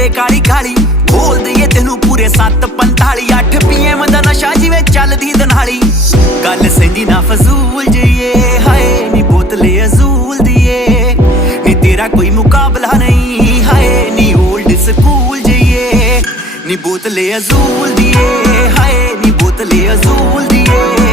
दे काली काली बोल दईए तेनू पूरे 7:45 8 PM दा नशा जिवें चलदी दनाली गल सेंदी ना फजूल जइए हाय नी बोतले अजूल दिए नी तेरा कोई मुकाबला नहीं हाय नी ओल्ड स्कूल जइए नी बोतले अजूल दिए हाय नी बोतले अजूल दिए।